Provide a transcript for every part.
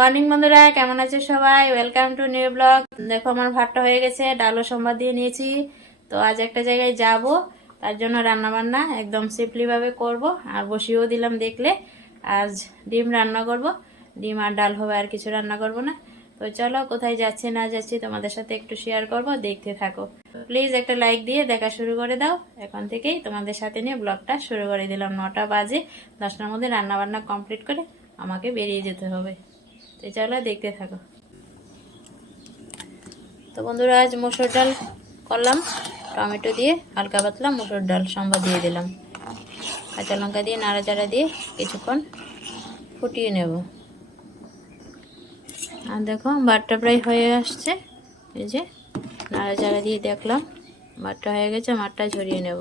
Morning বন্ধুরা, কেমন আছে সবাই? ওয়েলকাম টু নিউ ব্লগ দেখো, আমার ভাতটা হয়ে গেছে, ডালও সোমবার দিয়ে নিয়েছি। তো আজ একটা জায়গায় যাব, তার জন্য রান্না বান্না একদম সিম্পলি ভাবে করব, আর বসিয়েও দিলাম দেখলে। আজ ডিম রান্না করব, ডিম আর ডাল হবে, আর কিছু রান্না করব না। তো চলো, কোথায় যাচ্ছি না যাচ্ছি তোমাদের সাথে একটু শেয়ার করব, দেখতে থাকো। প্লিজ একটা লাইক দিয়ে দেখা শুরু করে দাও। এখন থেকেই তোমাদের সাথে নিয়ে ব্লগটা শুরু করে দিলাম। নটা বাজে, দশটার মধ্যে রান্না বান্না কমপ্লিট করে আমাকে বেরিয়ে যেতে হবে। তো চলো দেখতে থাকো। তো বন্ধুরা, আজ মসুর ডাল করলাম, টমেটো দিয়ে হালকা পাতলা মসুর ডাল সম্বাদ দিয়ে দিলাম। কাঁচা লঙ্কা দিয়ে, নাড়াচাড়া দিয়ে কিছুক্ষণ ফুটিয়ে নেব। আর দেখো ভাতটা প্রায় হয়ে আসছে। এই যে, নাড়াচাড়া দিয়ে দেখলাম ভাতটা হয়ে গেছে মাঠটা ঝরিয়ে নেব।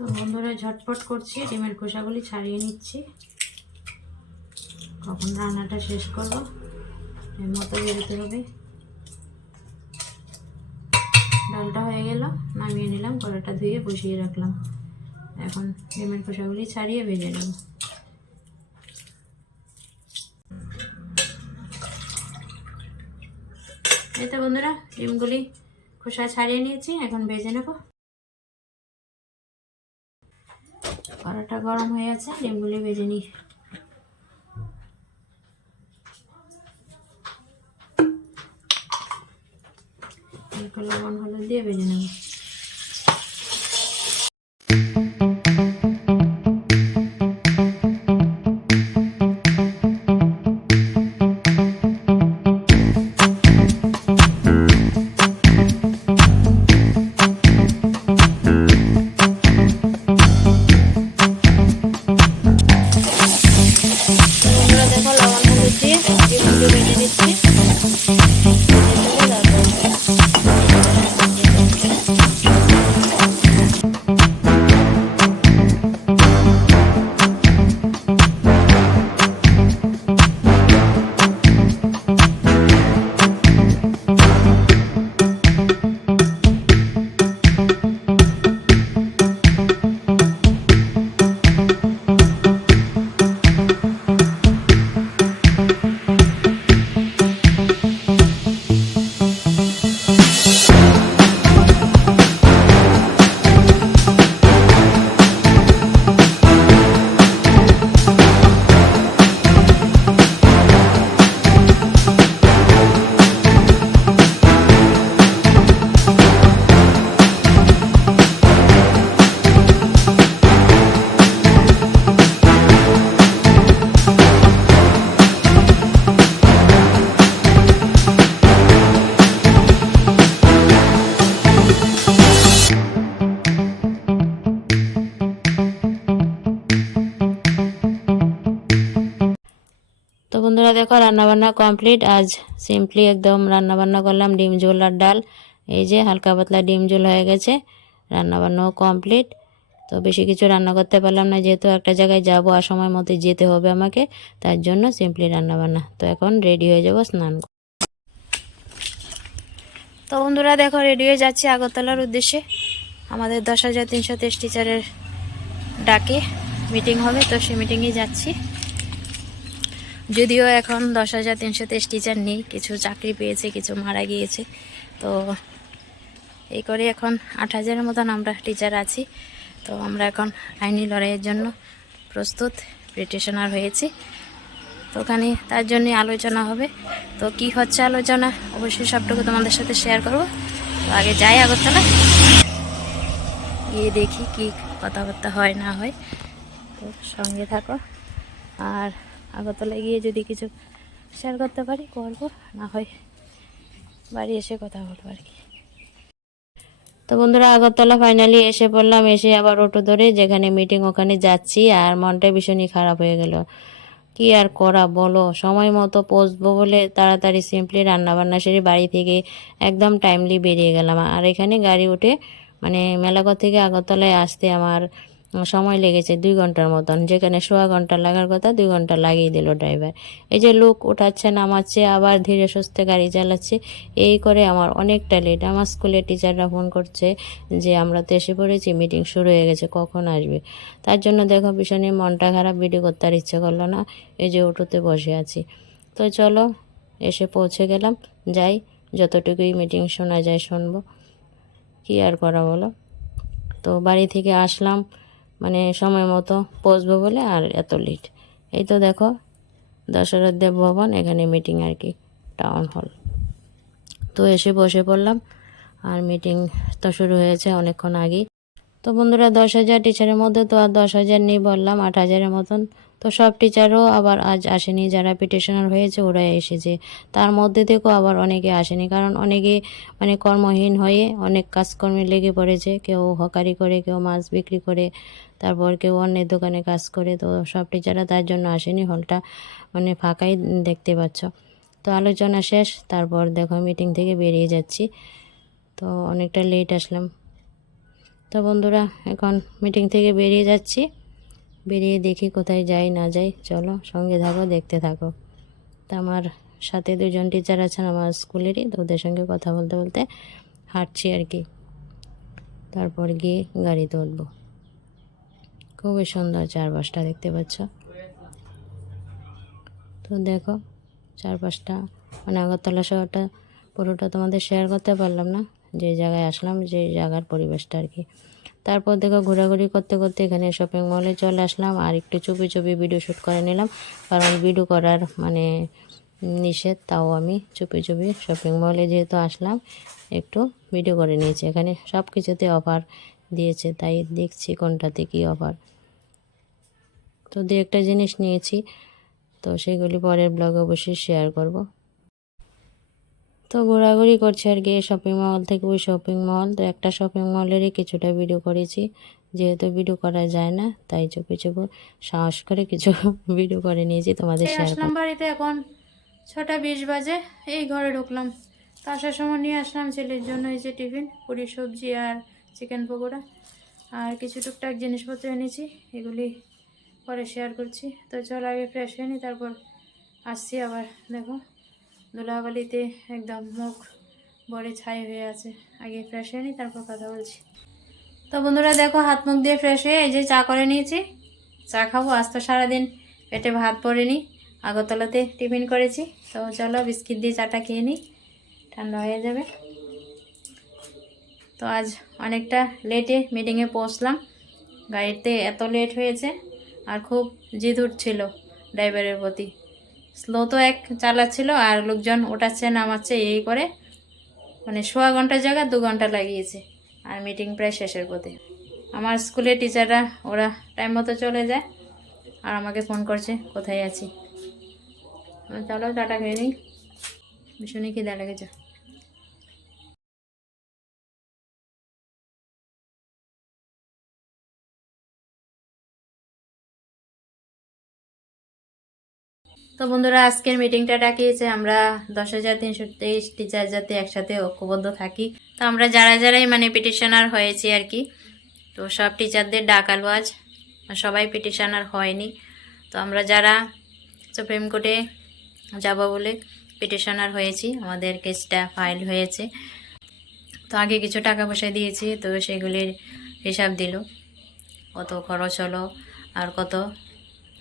তো বন্ধুরা ঝটপট করছি, ডিমের খোসাগুলি ছাড়িয়ে নিচ্ছি। কখন রান্নাটা শেষ করব, এর মতো বেরোতে হবে। ডালটা হয়ে গেল, নামিয়ে নিলাম কড়াটা ধুয়ে বসিয়ে রাখলাম। এখন ডিমের খোসাগুলি ছাড়িয়ে ভেজে নেব। এই তো বন্ধুরা, ডিমগুলি খোসা ছাড়িয়ে নিয়েছি, এখন ভেজে নেব। কড়াটা গরম হয়ে আছে ডিমগুলি ভেজে নিই। লবণ হলুদ দিয়ে ভেজে নেব। দেখো, রান্নাবান্না কমপ্লিট আজ সিম্পলি একদম রান্নাবান্না করলাম ডিম ঝোল আর ডাল। এই যে হালকা পাতলা ডিম ঝোল হয়ে গেছে, রান্নাবান্নাও কমপ্লিট তো বেশি কিছু রান্না করতে পারলাম না, যেহেতু একটা জায়গায় যাব আর সময় মতো যেতে হবে আমাকে, তার জন্য সিম্পলি রান্নাবান্না। তো এখন রেডি হয়ে যাব স্নান। তো বন্ধুরা দেখো রেডি হয়ে যাচ্ছি আগরতলার উদ্দেশ্যে। আমাদের দশ হাজার তিনশো তেইশ টিচারের ডাকে মিটিং হবে, তো সেই মিটিংয়ে যাচ্ছি। যদিও এখন দশ হাজার তিনশো তেইশ টিচার নেই, কিছু চাকরি পেয়েছে, কিছু মারা গিয়েছে। তো এই করে এখন আট হাজারের মতন আমরা টিচার আছি। তো আমরা এখন আইনি লড়াইয়ের জন্য প্রস্তুত প্রিটেশনার হয়েছি। তো ওখানে তার জন্য আলোচনা হবে। তো কি হচ্ছে আলোচনা? অবশ্যই সবটুকু তোমাদের সাথে শেয়ার করব। তো আগে যাই আগরতলা। গিয়ে দেখি কি কথাবার্তা হয়, না হয়। তো সঙ্গে থাকো। আর আগরতলায় গিয়ে যদি কিছু শেয়ার করতে পারি, করব। না হয় বাড়ি এসে কথা বলব আর কি। তো বন্ধুরা, আগরতলা ফাইনালি এসে পড়লাম। এসে আবার অটো ধরে যেখানে মিটিং ওখানে যাচ্ছি আর মনটা ভীষণই খারাপ হয়ে গেল। কি আর করা বলো? সময় মতো পৌঁছবো বলে তাড়াতাড়ি সিম্পলি রান্নাবান্না সেরে বাড়ি থেকে একদম টাইমলি বেরিয়ে গেলাম। আর এখানে গাড়ি উঠে মানে মেলাঘর থেকে আগরতলায় আসতে আমার সময় লেগেছে দুই ঘণ্টার মতন। যেখানে সোয়া ঘণ্টা লাগার কথা, দুই ঘণ্টা লাগিয়ে দিল ড্রাইভার। এই যে লোক উঠাচ্ছে, নামাচ্ছে, আবার ধীরে সুস্থে গাড়ি চালাচ্ছে, এই করে আমার অনেকটা লেট আমার স্কুলের টিচাররা ফোন করছে যে, আমরা তো এসে পড়েছি মিটিং শুরু হয়ে গেছে, কখন আসবে? তার জন্য দেখো ভীষণই মনটা খারাপ ভিডিও করতে আর ইচ্ছে করল না। এই যে অটোতে বসে আছি। তো চলো, এসে পৌঁছে গেলাম। যাই, যতটুকুই মিটিং শোনা যায় শুনব। কি আর করা বলো? তো বাড়ি থেকে আসলাম। মানে সময় মতো পৌঁছবো বলে আর এত লেট এই তো দেখো দশরথ দেব ভবন, এখানে মিটিং আর কি টাউন হল তো এসে বসে পড়লাম, আর মিটিং তো শুরু হয়েছে অনেকক্ষণ আগেই। তো বন্ধুরা, দশ হাজার টিচারের মধ্যে তো আর দশ হাজার নেই বললাম, আট হাজারের মতন। তো সব টিচারও আবার আজ আসেনি, যারা পিটিশনার হয়েছে ওরা এসেছে। তার মধ্যে থেকেও আবার অনেকে আসেনি, কারণ অনেকে মানে কর্মহীন হয়ে অনেক কাজকর্মে লেগে পড়েছে। কেউ হকারি করে, কেউ মাছ বিক্রি করে তারপর কেউ অন্যের দোকানে কাজ করে, তো সব টিচাররা তার জন্য আসেনি। হলটা মানে ফাঁকাই দেখতে পাচ্ছ। তো আলোচনা শেষ, তারপর দেখো মিটিং থেকে বেরিয়ে যাচ্ছি। তো অনেকটা লেট আসলাম। তো বন্ধুরা, এখন মিটিং থেকে বেরিয়ে যাচ্ছি। বেরিয়ে দেখি কোথায় যাই, না যাই। চলো সঙ্গে থাকো, দেখতে থাকো। তো আমার সাথে দুজন টিচার আছেন আমার স্কুলেরই, তো ওদের সঙ্গে কথা বলতে বলতে হাঁটছি আর কি। তারপর গিয়ে গাড়িতে উঠবো। খুবই সুন্দর চারপাশটা দেখতে পাচ্ছ। তো দেখো, চারপাশটা মানে আগরতলা শহরটা পুরোটা তোমাদের শেয়ার করতে পারলাম না, যে জায়গায় আসলাম, যে জায়গার পরিবেশটা আর কি। তারপর দেখো, ঘোরাঘুরি করতে করতে এখানে শপিং মলে চলে আসলাম, আর একটু চুপি চুপি ভিডিও শ্যুট করে নিলাম, কারণ ভিডিও করার মানে নিষেধ, তাও আমি চুপি চুপি শপিং মলে যেহেতু আসলাম, একটু ভিডিও করে নিয়েছি। এখানে সব কিছুতে অফার দিয়েছে, তাই দেখছি কোনটাতে কী অফার তো দু একটা জিনিস নিয়েছি। তো সেগুলি পরের ব্লগে অবশ্যই শেয়ার করব। তো ঘোরাঘুরি করছি আর কি শপিং মল থেকে ওই শপিং মল তো একটা শপিং মলেরই কিছুটা ভিডিও করেছি। যেহেতু ভিডিও করা যায় না তাই চুপি চুপি সাহস করে কিছু ভিডিও করে নিয়েছি তোমাদের শেয়ার আসলাম বাড়িতে এখন ছটা বিশ বাজে এই ঘরে ঢুকলাম। তো আসার সময় নিয়ে আসলাম ছেলের জন্য এই যে টিফিন পুরি সবজি আর চিকেন পকোড়া। আর কিছু টুকটাক জিনিসপত্র এনেছি এগুলি পরে শেয়ার করছি। তো চল আগে ফ্রেশ হয়ে নিই তারপর আসছি আবার, দেখো। ধুলাবালিতে একদম মুখ বড়ে ছাই হয়ে আছে। আগে ফ্রেশ হয়ে নিই তারপর কথা বলছি। তো বন্ধুরা, দেখো, হাত মুখ দিয়ে ফ্রেশ হয়ে এই যে চা করে নিয়েছি। চা খাব, আজ তো সারাদিন পেটে ভাত পড়েনি। আগরতলাতে টিফিন করেছি। তো চলো, বিস্কিট দিয়ে চাটা খেয়ে নিই ঠান্ডা হয়ে যাবে। তো আজ অনেকটা লেটে মিটিংয়ে পৌঁছলাম। গাড়িতে এত লেট হয়েছে। আর খুব জিদ উঠছিল ড্রাইভারের প্রতি। স্লো তো এক চালাচ্ছিল আর লোকজন ওঠাচ্ছে, নামাচ্ছে এই করে। মানে সোয়া ঘণ্টার জায়গা, দু ঘণ্টা লাগিয়েছে আর মিটিং প্রায় শেষের পথে। আমার স্কুলের টিচাররা, ওরা টাইম মতো চলে যায় আর আমাকে ফোন করছে, কোথায় আছি চলো টাটা খেয়ে নিই। ভীষণই খিদা লেগেছে। তো বন্ধুরা, আজকের মিটিংটা ডাকিয়েছে আমরা। দশ হাজার তিনশো তেইশ টিচার যাতে একসাথে ঐক্যবদ্ধ থাকি। তো আমরা যারা যারাই মানে পিটিশনার হয়েছি আর কি, তো সব টিচারদের ডাকালো আজ। সবাই পিটিশনার হয়নি। তো আমরা যারা সুপ্রিম কোর্টে যাব বলে পিটিশনার হয়েছি, আমাদের কেসটা ফাইল হয়েছে। তো আগে কিছু টাকা পয়সা দিয়েছি, তো সেগুলির হিসাব দিল। কত খরচ হলো, আর কত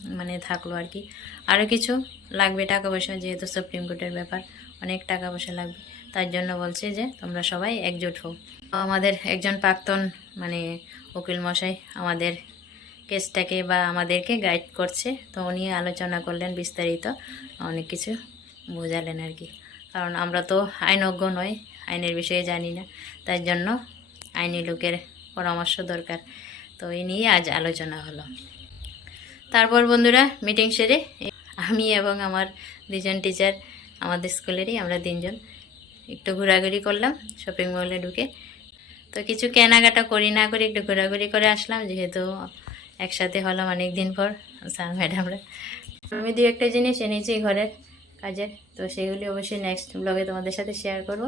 মানে থাকল আর কি। আরও কিছু লাগবে টাকা পয়সা, যেহেতু সুপ্রিম কোর্টের ব্যাপার, অনেক টাকা পয়সা লাগবে। তার জন্য বলছে যে, তোমরা সবাই একজোট তো আমাদের একজন প্রাক্তন মানে উকিল মশাই আমাদের কেসটাকে বা আমাদেরকে গাইড করছে। তো উনি আলোচনা করলেন বিস্তারিত, অনেক কিছু বোঝালেন আর কি। কারণ আমরা তো আইনজ্ঞ নই, আইনের বিষয়ে জানি না। তার জন্য আইনি লোকের পরামর্শ দরকার। তো এই নিয়ে আজ আলোচনা হলো। তারপর বন্ধুরা মিটিং সেরে আমি এবং আমার দুজন টিচার আমাদের স্কুলেরই আমরা তিনজন একটু ঘোরাঘুরি করলাম শপিং মলে ঢুকে। তো কিছু কেনাকাটা করি না করে একটু ঘোরাঘুরি করে আসলাম, যেহেতু একসাথে হলাম অনেক দিন পর, স্যার ম্যাডামরা আমি দু একটা জিনিস এনেছি ঘরের কাজের, তো সেগুলি অবশ্যই নেক্সট ব্লগে তোমাদের সাথে শেয়ার করব।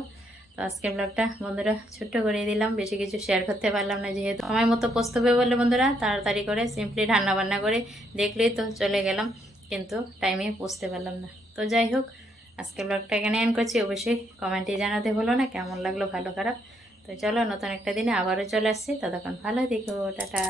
তো আজকে ব্লগটা বন্ধুরা ছোট্ট করে দিলাম। বেশি কিছু শেয়ার করতে পারলাম না যেহেতু। সময় মতো পোস্তবে বলে বন্ধুরা, তাড়াতাড়ি করে সিম্পলি রান্না বান্না করে দেখলেই তো চলে গেলাম, কিন্তু টাইমে পৌঁছতে পারলাম না। তো যাই হোক, আজকে ব্লগটা এখানে এন্ড করছি। অবশ্যই কমেন্টে জানাতে হলো না, কেমন লাগল, ভালো খারাপ? তো চলো নতুন একটা দিনে আবারও চলে আসছি। ততক্ষণ ভালো দেখো টাটা।